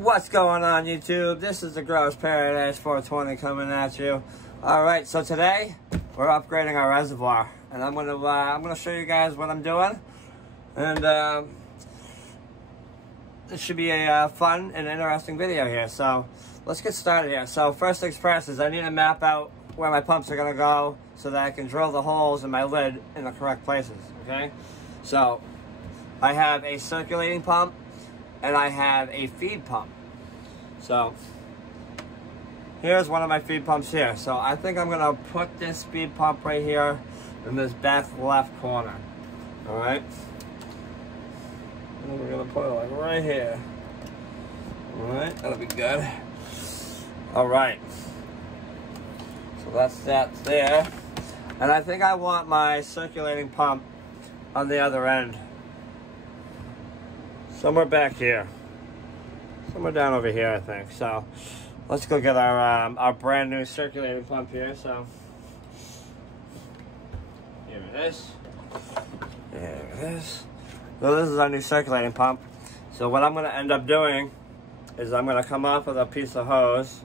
What's going on, YouTube? This is the Growers Paradise 420 coming at you. All right, so today we're upgrading our reservoir, and I'm gonna show you guys what I'm doing, and this should be a fun and interesting video here. So let's get started here. So first things first is I need to map out where my pumps are gonna go so that I can drill the holes in my lid in the correct places. Okay, so I have a circulating pump and I have a feed pump. So here's one of my feed pumps here. So I think I'm gonna put this feed pump right here in this back left corner. All right, and we're gonna put it like right here. All right, that'll be good. All right, so that's that there. And I think I want my circulating pump on the other end. Somewhere back here. Somewhere down over here, I think. So let's go get our brand new circulating pump here. So here it is. There it is. So this is our new circulating pump. So what I'm going to end up doing is I'm going to come off with a piece of hose,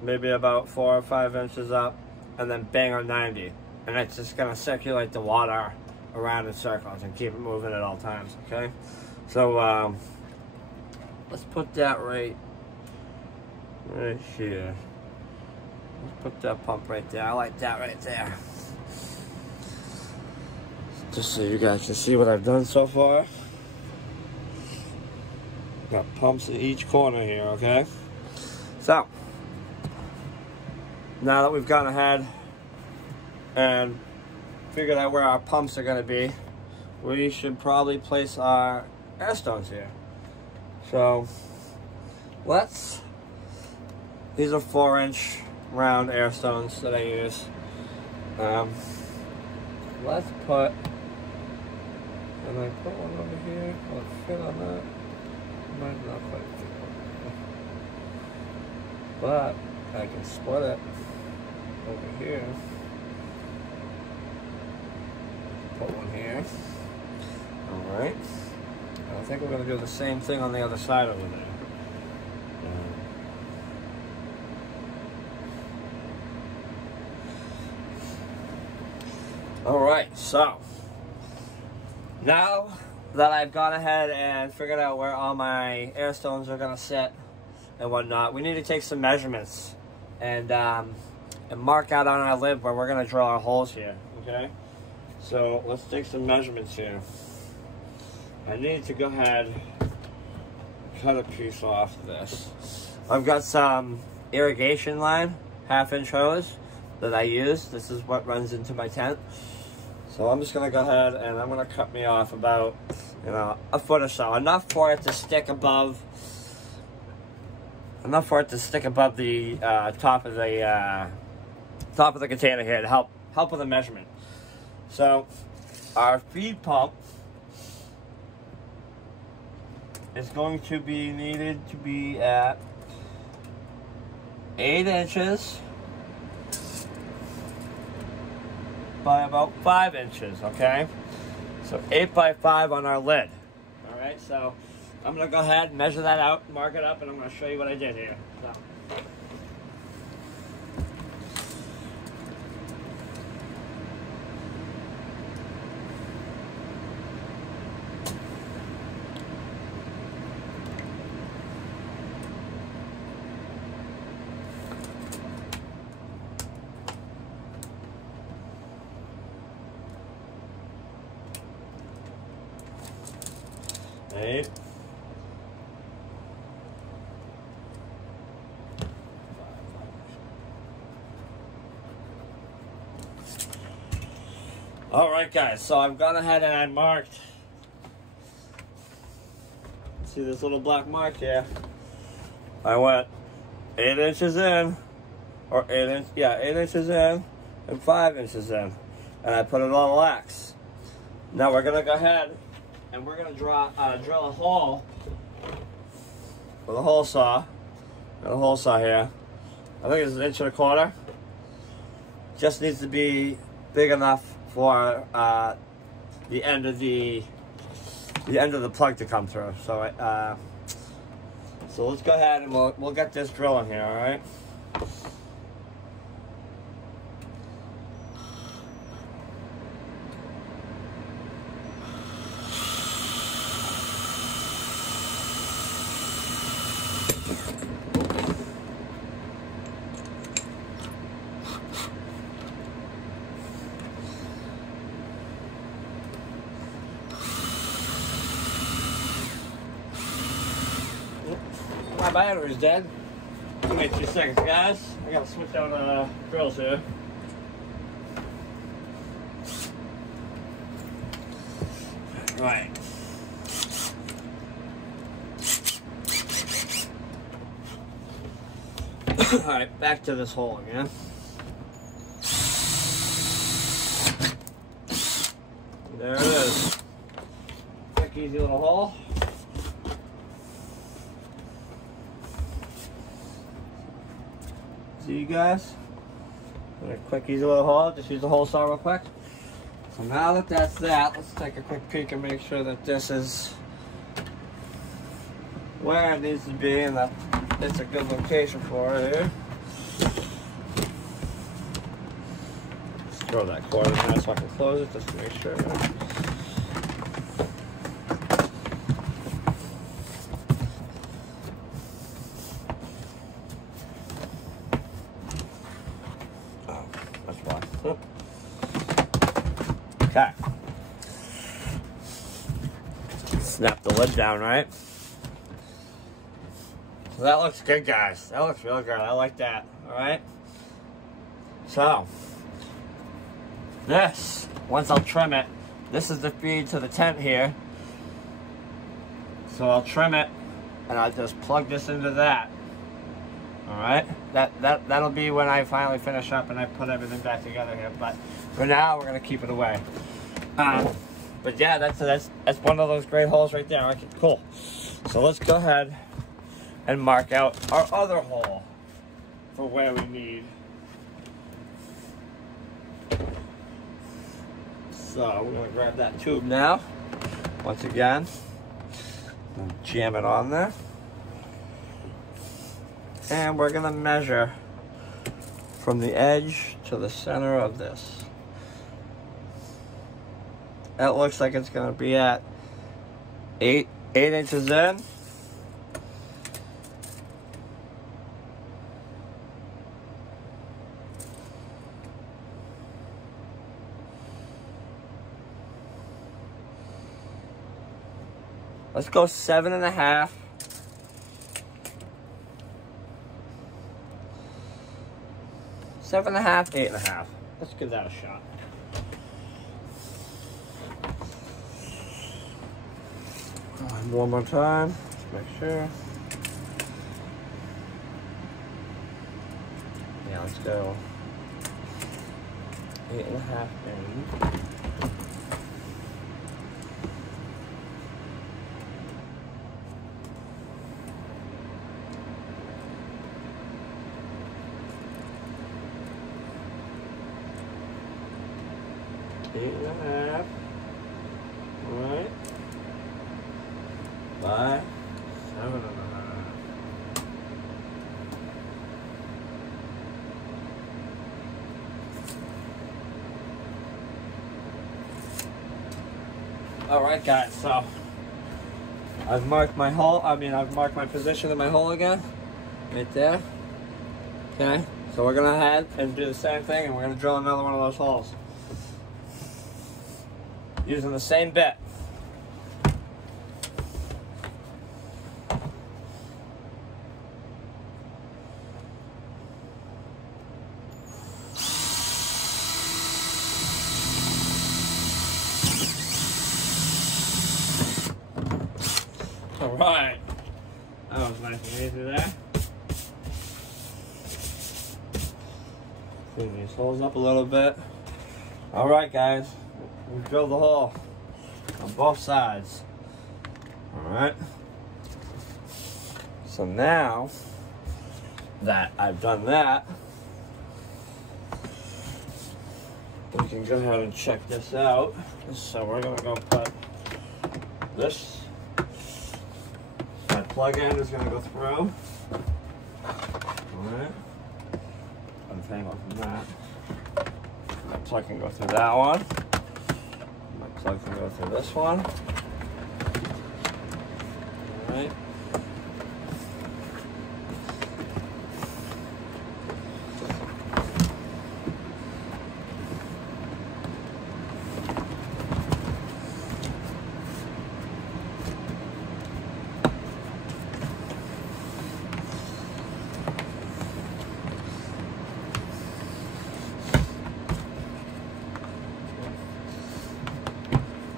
maybe about 4 or 5 inches up, and then bang on 90. And it's just going to circulate the water around in circles and keep it moving at all times, okay? So let's put that right here. Let's put that pump right there. I like that right there. Just so you guys can see what I've done so far. Got pumps in each corner here, okay? So now that we've gone ahead and figured out where our pumps are going to be, we should probably place our air stones here. So these are 4-inch round air stones that I use. Let's put, can I put one over here? Will it fit on that? Might not quite fit on that. But I can split it over here. Put one here. All right. I think we're going to do the same thing on the other side over there. All right, so now that I've gone ahead and figured out where all my air stones are going to sit and whatnot, we need to take some measurements and mark out on our lid where we're going to drill our holes here, okay? So let's take some measurements here. I need to go ahead and cut a piece off this. I've got some irrigation line, 1/2-inch hose that I use. This is what runs into my tent. So I'm just gonna go ahead and I'm gonna cut me off about, a foot or so. Enough for it to stick above the top of the container here to help with the measurement. So our feed pump is going to be needed to be at 8 inches by about 5 inches, okay? So 8 by 5 on our lid. All right, so I'm gonna go ahead and measure that out, mark it up, and I'm gonna show you what I did here. So. Eight. All right, guys, so I've gone ahead and marked. See this little black mark here? I went 8 inches in, or 8 inches in and 5 inches in, and I put it on X. Now we're gonna go ahead and we're gonna drill a hole with a hole saw. Got a hole saw here. I think it's 1.25 inches. Just needs to be big enough for the end of the plug to come through. So So let's go ahead and we'll get this drilling here, all right? My battery's dead. Give me 2 seconds, guys. I gotta switch out drills here. Right. Alright, back to this hole again. There it is. Quick, easy little hole. See you guys? A quick, easy little hole. Just use the hole saw real quick. So now that that's that, let's take a quick peek and make sure that this is where it needs to be and that it's a good location for it here. Let's throw that cord in there so I can close it just to make sure. Okay. Snap the lid down, right? So that looks good, guys. That looks real good. I like that. Alright? So, this, once I'll trim it, this is the feed to the tent here. So I'll trim it, and I'll just plug this into that. Alright? That'll be when I finally finish up and I put everything back together here. But for now, we're going to keep it away. But yeah, that's one of those great holes right there. Okay, cool. So let's go ahead and mark out our other hole for where we need. So we're going to grab that tube now. Once again, jam it on there. And we're going to measure from the edge to the center of this. That looks like it's going to be at 8 inches in. Let's go 7.5. 7.5, 8.5. Let's give that a shot. One more time, just make sure. Yeah, let's go 8.5 in. Eight and a half. All right. By 7.5. All right, guys. So I've marked my hole. I've marked my position in my hole again, right there. Okay. So we're gonna head and do the same thing, and we're gonna drill another one of those holes using the same bit. All right, that was nice and easy there. Clean these holes up a little bit. All right, guys, we drilled the hole on both sides. All right. So now that I've done that, we can go ahead and check this out. So we're gonna go put this That plug end is going to go through. Alright. Untangle from that. My plug can go through that one. My plug can go through this one. Alright.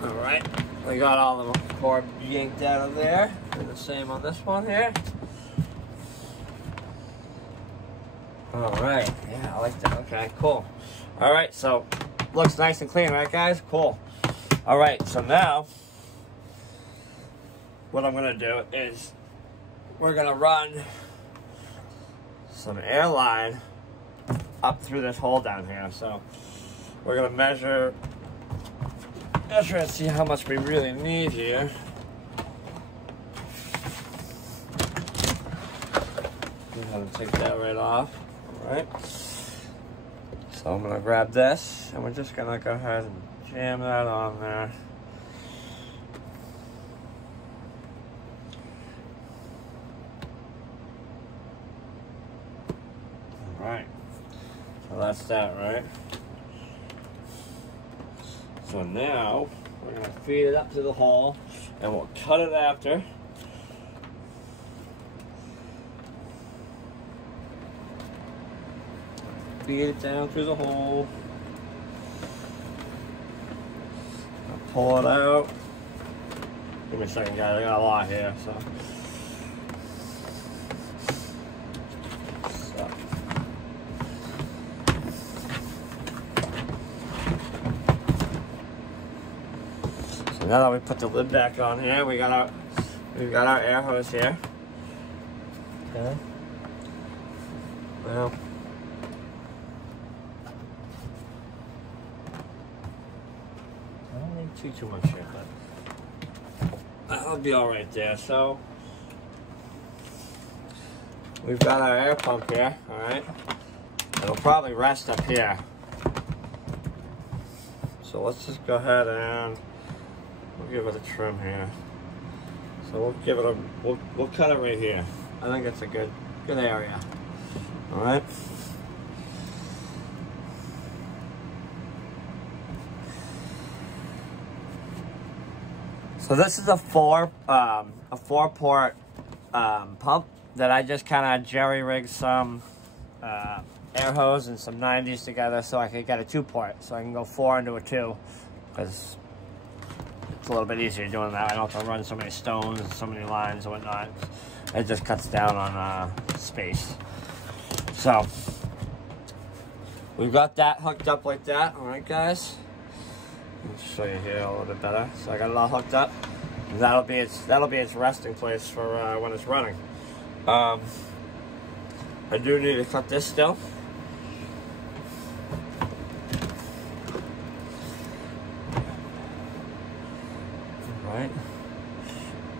Alright, we got all the cord yanked out of there. Do the same on this one here. Alright, yeah, I like that. Okay, cool. Alright, so looks nice and clean, right guys? Cool. Alright, so now what I'm gonna do is we're gonna run some air line up through this hole down here. So we're gonna measure and see how much we really need here. Go ahead and take that right off. Alright. So I'm gonna grab this and we're just gonna go ahead and jam that on there. Alright. So that's that, right? So now we're going to feed it up to the hole and we'll cut it after. Feed it down through the hole. I'll pull it out. Give me a second, guys. I got a lot here, so. Now that we put the lid back on here, we've got our air hose here. Okay. Well, I don't need too much here, but that'll be all right there. So we've got our air pump here. All right. It'll probably rest up here. So let's just go ahead and we'll give it a trim here. So we'll give it a, we'll cut it right here. I think it's a good area. All right. So this is a four port pump that I just kind of jerry rigged some air hose and some 90s together so I could get a 2-port, so I can go 4 into a 2, because it's a little bit easier doing that. I don't have to run so many stones and so many lines and whatnot. It just cuts down on space. So we've got that hooked up like that. All right, guys. Let me show you here a little bit better. So I got it all hooked up. And that'll be its resting place for when it's running. I do need to cut this still. Right.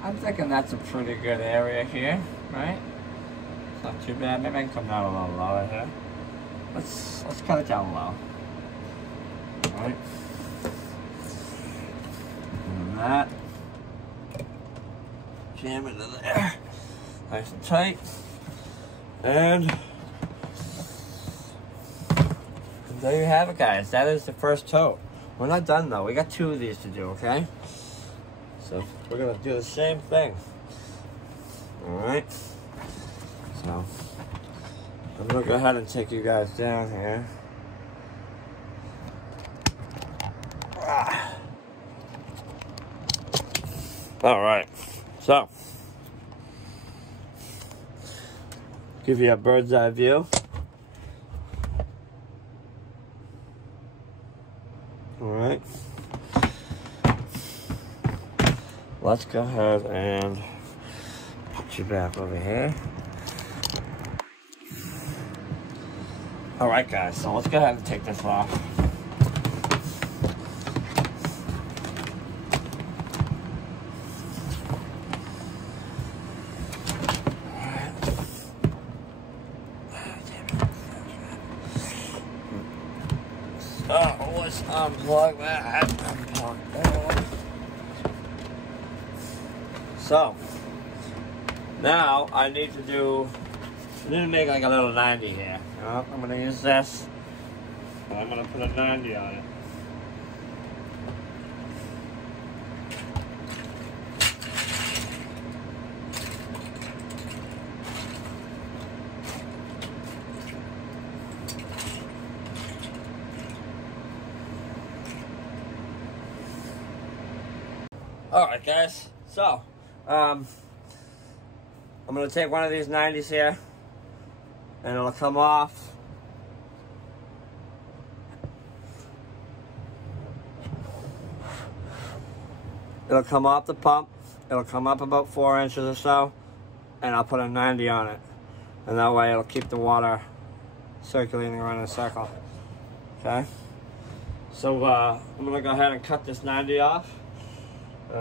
I'm thinking that's a pretty good area here, right? It's not too bad. Maybe I can come down a little lower here. Let's cut it down low. All right. And that. Jam it in there. Nice and tight. And there you have it, guys. That is the first tote. We're not done though. We got 2 of these to do, okay? So we're gonna do the same thing. Alright. So I'm gonna go ahead and take you guys down here. Alright. So give you a bird's eye view. Alright. Let's go ahead and put you back over here. Alright guys, so let's go ahead and take this off. unplug that. Unplug that. So, now I need to make like a little 90 here. I'm going to use this. And I'm going to put a 90 on it. Alright guys, so I'm going to take one of these 90s here and it'll come off. It'll come off the pump, it'll come up about 4 inches or so, and I'll put a 90 on it. And that way it'll keep the water circulating around in a circle. Okay? So I'm going to go ahead and cut this 90 off. If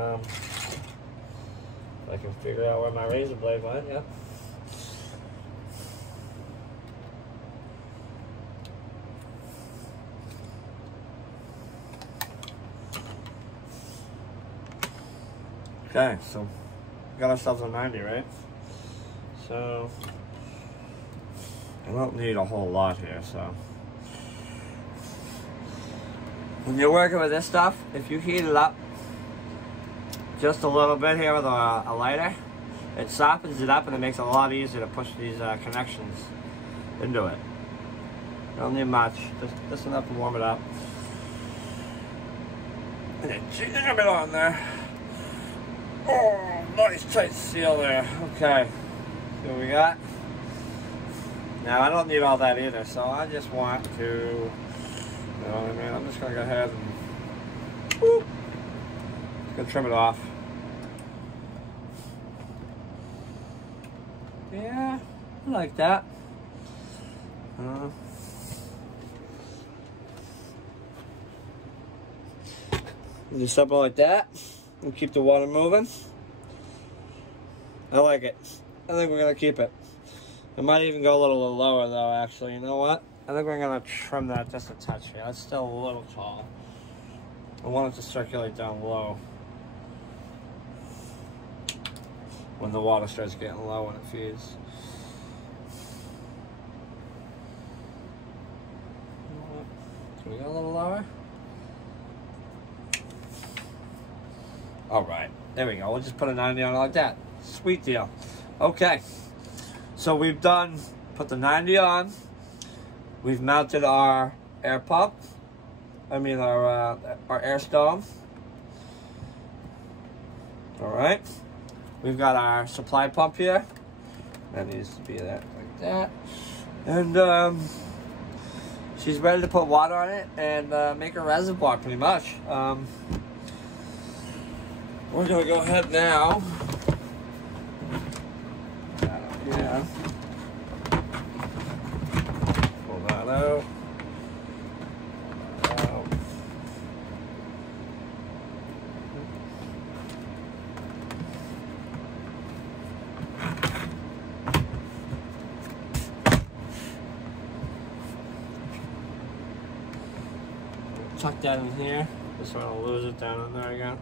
I can figure out where my razor blade went, yeah. Okay, so we got ourselves a 90, right? So I don't need a whole lot here, so. When you're working with this stuff, if you heat it up just a little bit here with a lighter, it softens it up and it makes it a lot easier to push these connections into it. You don't need much, just enough to warm it up. And then jam it on there. Oh, nice tight seal there. Okay, see what we got? Now I don't need all that either, so I just want to, you know what I mean? I'm just gonna go ahead and whoop, just gonna trim it off. Yeah, I like that. Just something like that. And keep the water moving. I like it. I think we're gonna keep it. I might even go a little lower though, actually. You know what? I think we're gonna trim that just a touch here. It's still a little tall. I want it to circulate down low when the water starts getting low when it feeds. Can we go a little lower? Alright, there we go. We'll just put a 90 on it like that. Sweet deal. Okay, so we've put the 90 on. We've mounted our air pump. I mean our air stone. Alright. We've got our supply pump here. That needs to be that like that. And she's ready to put water on it and make a reservoir pretty much. We're gonna go ahead now. Yeah. Pull that out. Tuck that in here. Just want to lose it down in there again.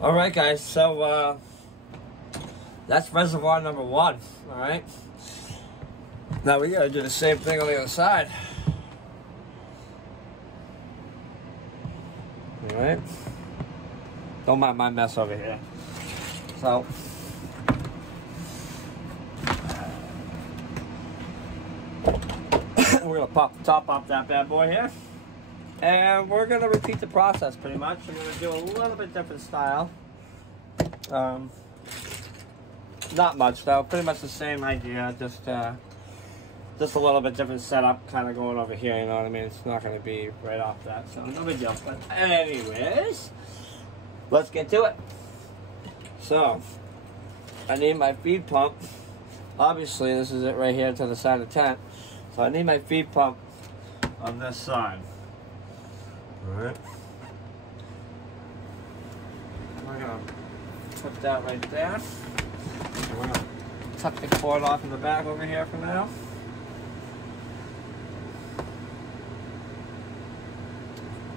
Alright guys, so that's reservoir number 1, alright? Now we gotta do the same thing on the other side. Alright? Don't mind my mess over here. So we're gonna pop the top off that bad boy here. And we're going to repeat the process pretty much. I'm going to do a little bit different style. Not much though, pretty much the same idea, just a little bit different setup kind of going over here, you know what I mean? It's not going to be right off that, so no big deal. But anyways, let's get to it. So, I need my feed pump. Obviously, this is it right here to the side of the tent. So I need my feed pump on this side. Alright. We're going to put that right there. And we're going to tuck the cord off in the back over here for now.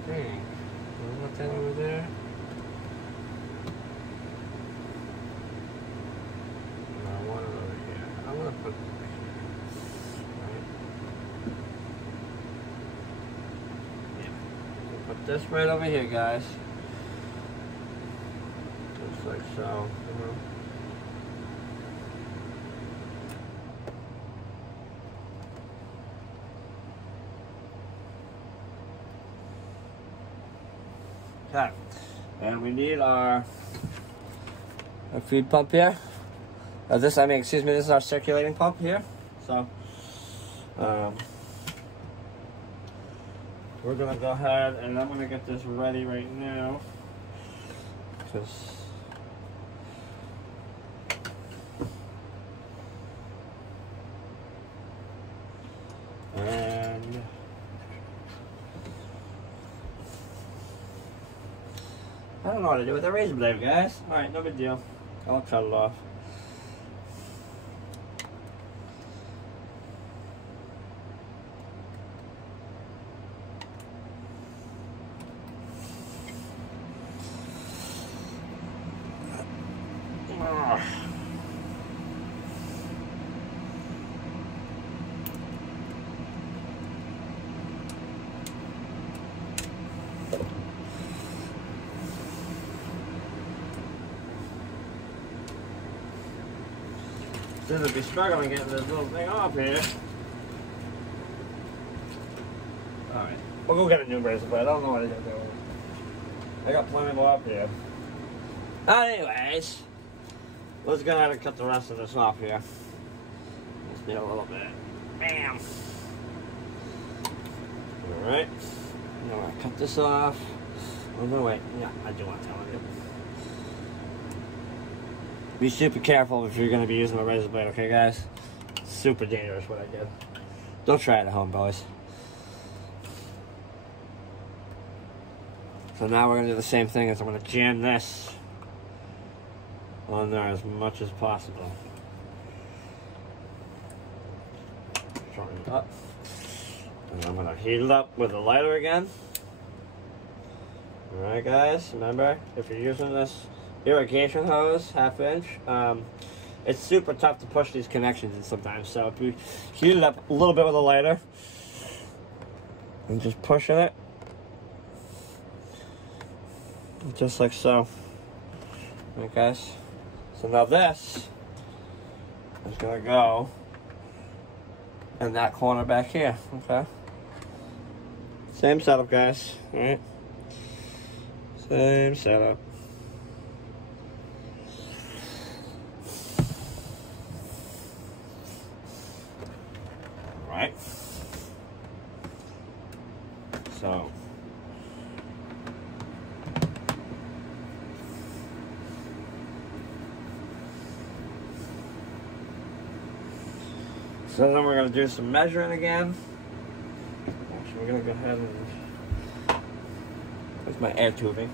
Okay. that over there. And I want it over here. I'm gonna put it over here. Right? Yeah. We'll put this right over here, guys. Just like so. Okay, and we need our feed pump here. This is our circulating pump here. So, we're gonna go ahead and I'm gonna get this ready right now. And I don't know what to do with the razor blade, guys. Alright, no big deal. I'll cut it off. Seems to be struggling getting this little thing off here. Alright, we'll go get a new razor blade. I don't know what to do. I got plenty more up here. Anyways, let's go ahead and cut the rest of this off here. Just need a little bit. Bam! Alright, I'm gonna cut this off. Oh no, wait. Yeah, I do want to tell you. Be super careful if you're going to be using a razor blade, okay, guys? Super dangerous what I did. Don't try it at home, boys. So now we're going to do the same thing as I'm going to jam this on there as much as possible. Shorten it up. And I'm going to heat it up with a lighter again. Alright, guys, remember, if you're using this irrigation hose, 1/2 inch, it's super tough to push these connections in sometimes. So if you heat it up a little bit with a lighter and just pushing it, just like so. Alright, guys. So now this is gonna go in that corner back here. Okay. Same setup, guys. Alright. Same setup. Right. So then we're going to do some measuring again. Actually, we're going to go ahead and there's my air tubing.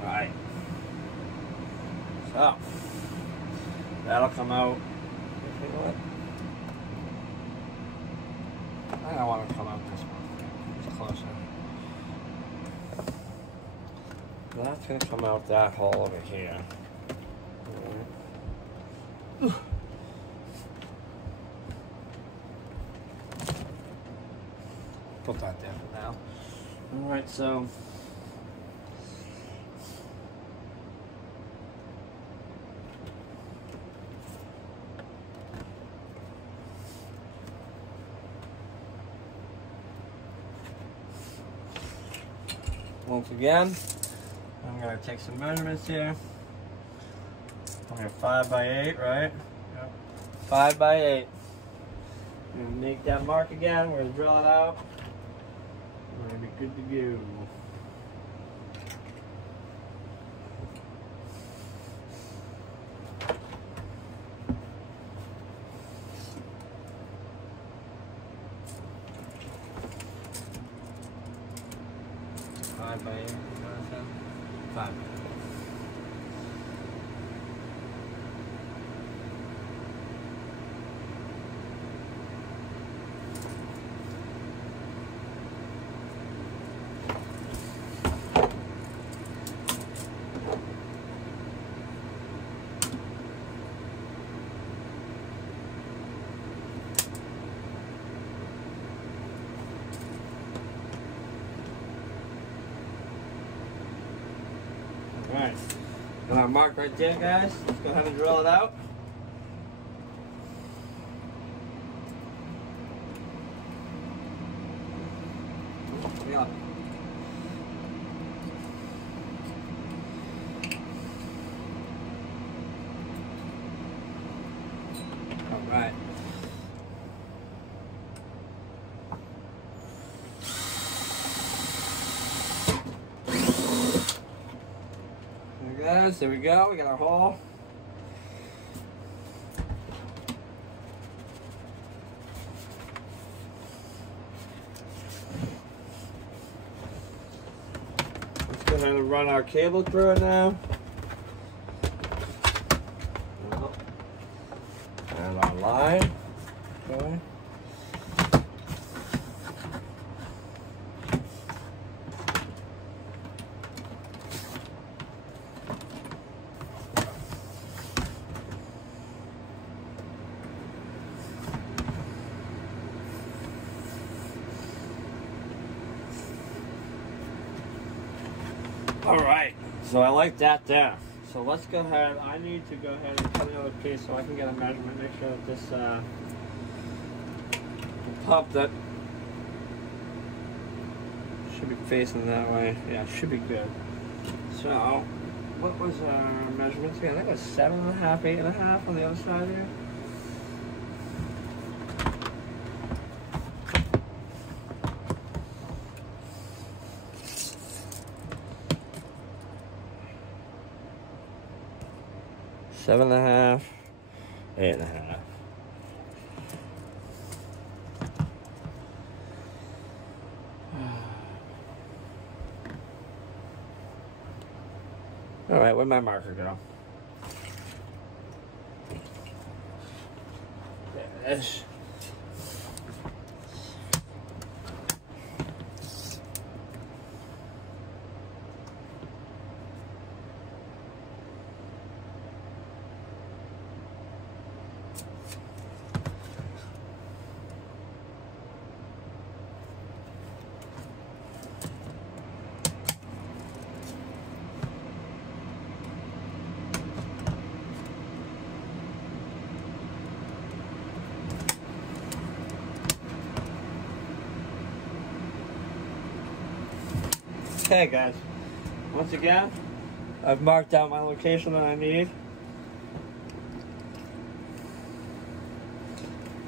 Alright. So that'll come out. You know what? I don't want to come out this one. It's closer. That's going to come out that hole over here. Right. Put that there for now. Alright, so once again, I'm going to take some measurements here. I'm going to 5 by 8, right? Yep. 5 by 8. I'm going to make that mark again. We're going to drill it out. We're going to be good to go. By 8, you know what I'm saying? Fine. Alright, got our mark right there, guys. Let's go ahead and drill it out. Yeah. Alright. Guys, there we go. We got our hole. Let's go ahead and run our cable through it now. And our line. Okay. All right, so I like that there. So let's go ahead. I need to go ahead and cut another piece so I can get a measurement. Make sure that this pump that should be facing that way. Yeah, should be good. So, what was our measurements again? I think it was 7.5, 8.5 on the other side here. Seven and a half, 8.5. All right, where'd my marker go? There it is. Okay guys, once again, I've marked out my location that I need.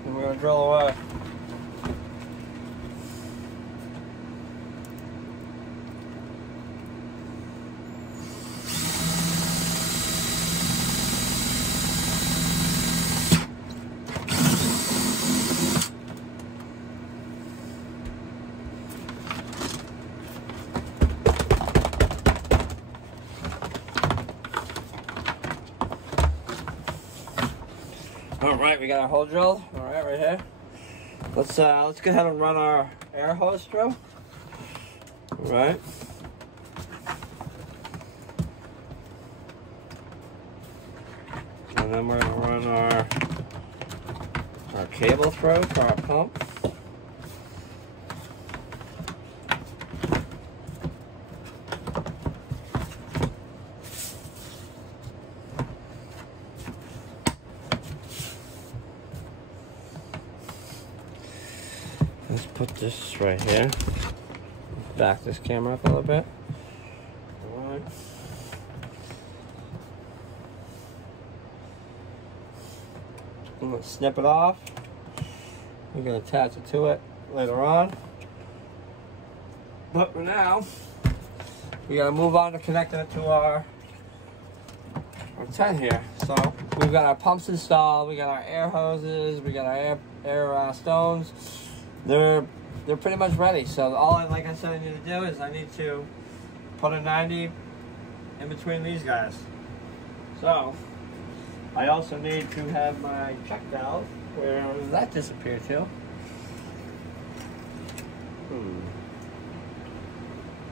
And we're gonna drill away. All right, we got our hole drilled. All right here. Let's go ahead and run our air hose through. All right. And then we're gonna run our cable through for our pump. Let's put this right here. Back this camera up a little bit. All right. I'm gonna snip it off. We're gonna attach it to it later on. But for now, we gotta move on to connecting it to our tent here. So we've got our pumps installed, we got our air hoses, we got our air stones. They're pretty much ready. So all like I said I need to do is I need to put a 90 in between these guys. So, I also need to have my check valve. Where does that disappear to?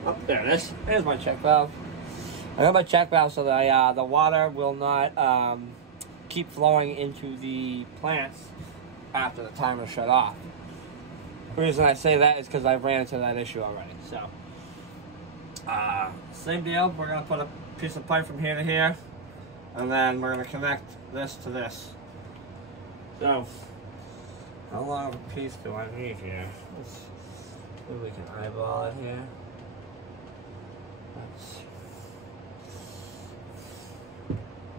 Oh, there it is. There's my check valve. I got my check valve so that the water will not keep flowing into the plants after the timer shut off. The reason I say that is because I've ran into that issue already. So, same deal. We're going to put a piece of pipe from here to here, and then we're going to connect this to this. So, how long of a piece do I need here? Let's see if we can eyeball it here.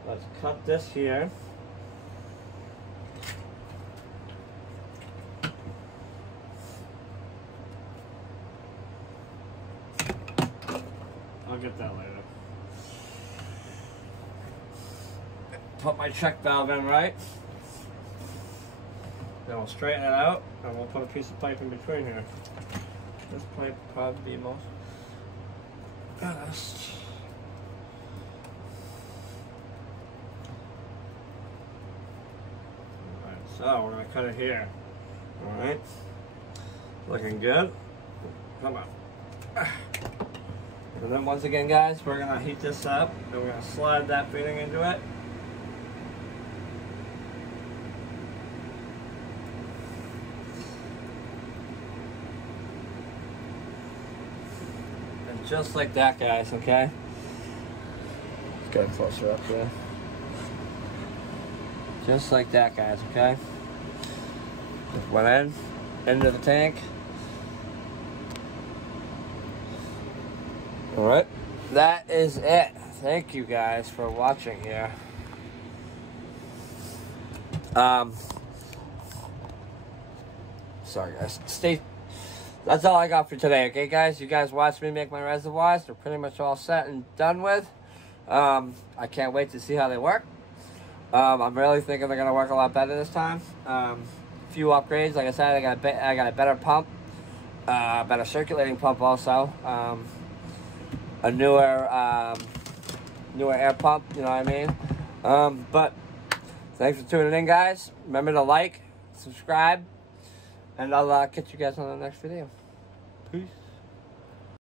Let's cut this here. I'll get that later. Put my check valve in right. Then we'll straighten it out, and we'll put a piece of pipe in between here. This pipe will probably be most best. Alright, so we're gonna cut it here. Alright. Looking good. Come on. And then once again, guys, we're gonna heat this up, and we're gonna slide that fitting into it. And just like that, guys, okay? Let's get closer up there. Just like that, guys, okay? Just went into the tank. Alright, that is it. Thank you guys for watching here. Sorry guys. That's all I got for today, okay guys? You guys watched me make my reservoirs. They're pretty much all set and done with. I can't wait to see how they work. I'm really thinking they're gonna work a lot better this time. Few upgrades, like I said, I got a better pump, better circulating pump also. A newer air pump, you know what I mean? But thanks for tuning in, guys. Remember to like, subscribe, and I'll catch you guys on the next video. Peace.